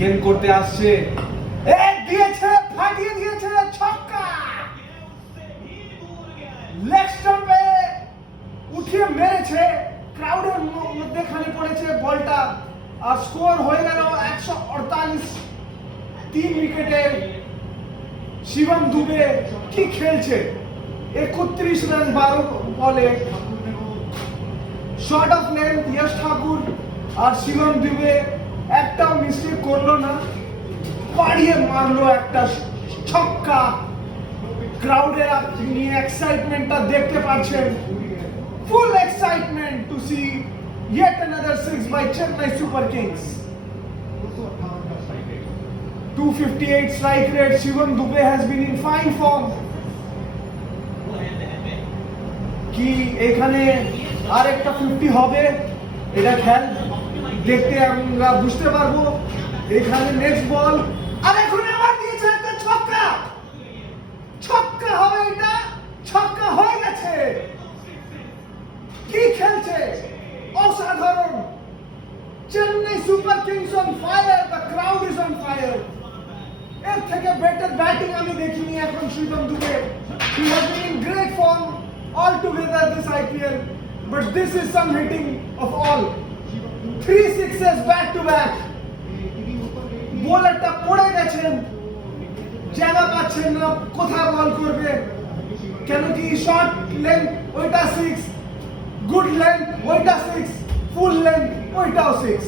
Game করতে আসছে, দিয়েছে, ফাটিয়ে দিয়েছে, ছক্কা। লেগ স্টাম্পে উঠিয়ে মেরেছে, ক্রাউডের মধ্যেখানে পড়েছে বলটা, আর স্কোর হয়ে গেল 148। 3 উইকেটে শিবম দুবে কি খেলছে, 31 রান 12 বলে। শর্ট অফ লেন্থ यश ঠাকুর আর শিবম দুবে একটাও মিস্টেক করলো না, পাড়িয়ে মারলো একটা ছক্কা। ক্রাউডের আপনি এক্সাইটমেন্টটা দেখতে পাচ্ছেন, full excitement to see yet another 6 by Chennai Super Kings. 258 strike rate. Shivam Dube has been in fine form. কি এখানে আরেকটা 50 হবে, এটা খেল দেখতে আমরা বুঝতে পারবো। এখানে নেক্সট বল, আর এখন আবার দিয়েছে একটা ছক্কা। ছক্কা হবে, এটা ছক্কা হয়ে গেছে। কি খেলছে, অসাধারণ। Chennai Super Kings on fire, the crowd is on fire. এর থেকে বেটার ব্যাটিং আমি দেখিনি এখন Shivam Dube. He has been in great form all together this IPL, but this is some hitting of all. 3 sixes back to back. বোলারটা পড়ে গেছেন, জায়গা পাচ্ছেন না কোথায় বল করবে, কেন কি শর্ট লেন্থ ওইটা 6, গুড লেন্থ ওইটা 6, ফুল লেন্থ ওইটাও 6।